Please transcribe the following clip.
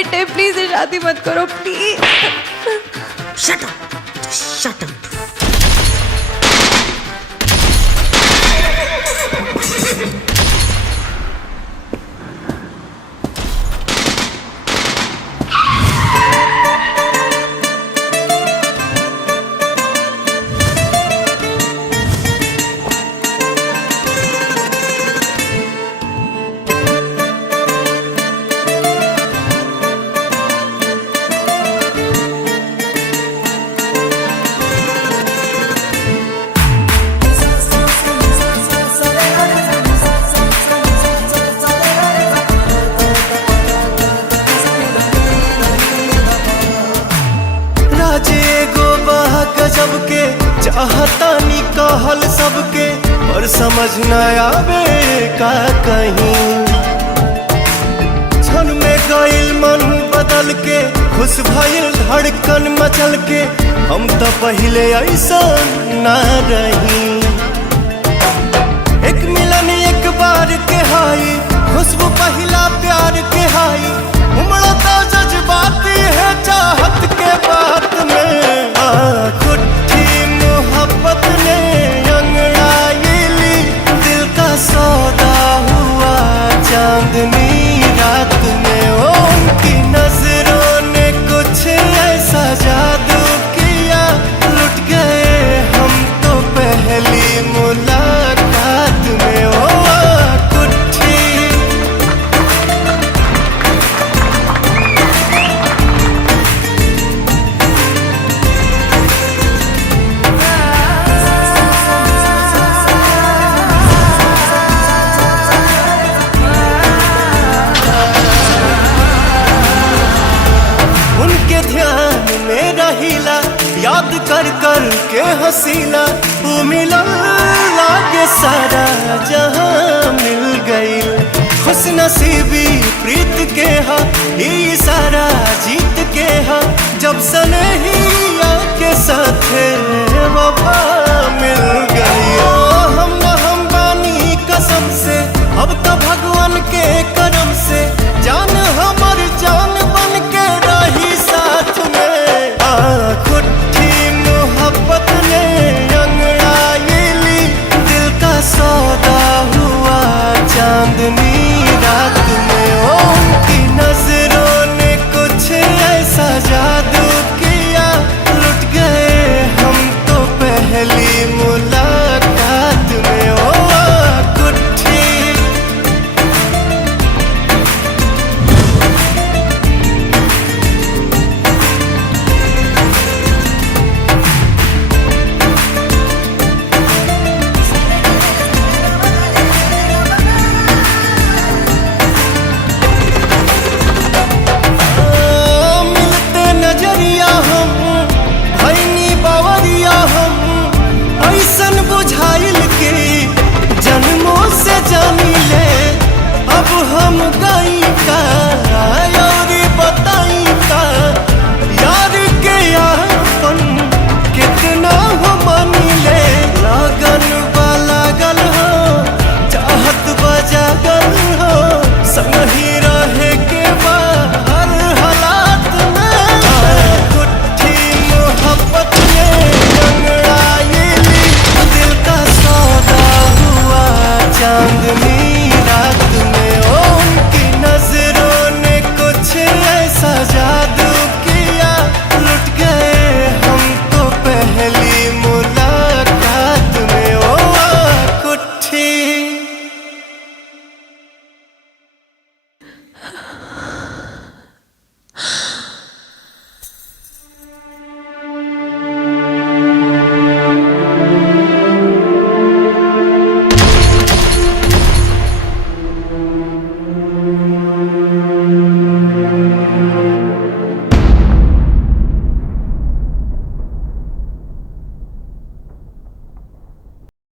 Debt है, please शादी मत करो please. Shut up, shut up. गजब के चाहता नी कहल सबके, पर समझ न आवे का कहीं। क्षण में गइल मन बदल के, खुश भइल धड़कन मचल के, हम तो पहले ऐसा ना रही। एक मिलन एक बार के हाई, खुशबू पहला प्यार के हाई, उमड़ता जज्बात है चाहत के बात में। खुट्टी मोहब्बत ने अंगड़ाई ली, दिल का सौदा हुआ चांदनी रात में। उनकी नजरों ने कुछ ऐसा जादू किया, लुट गए हम तो पहली मुलाकात में। याद कर कर के हसीला, वो मिलन लागे सारा जहां मिल गई। खुश नसीबी प्रीत के हा, ई सारा जीत के हा, जब सनहिया के साथ वफा मिल गई। हम न हम बानी कसम से, अब तो भगवान के करम से, जान हमर जान बन के रही साथ में। मोहब्बत ने अंगड़ाई ली, दिल का सौदा हुआ चांदनी रात में। उनकी नजरों ने कुछ ऐसा जादू किया, लुट गए हम तो पहली मुलाकात में। जन्मों से जानी ले अब हम गए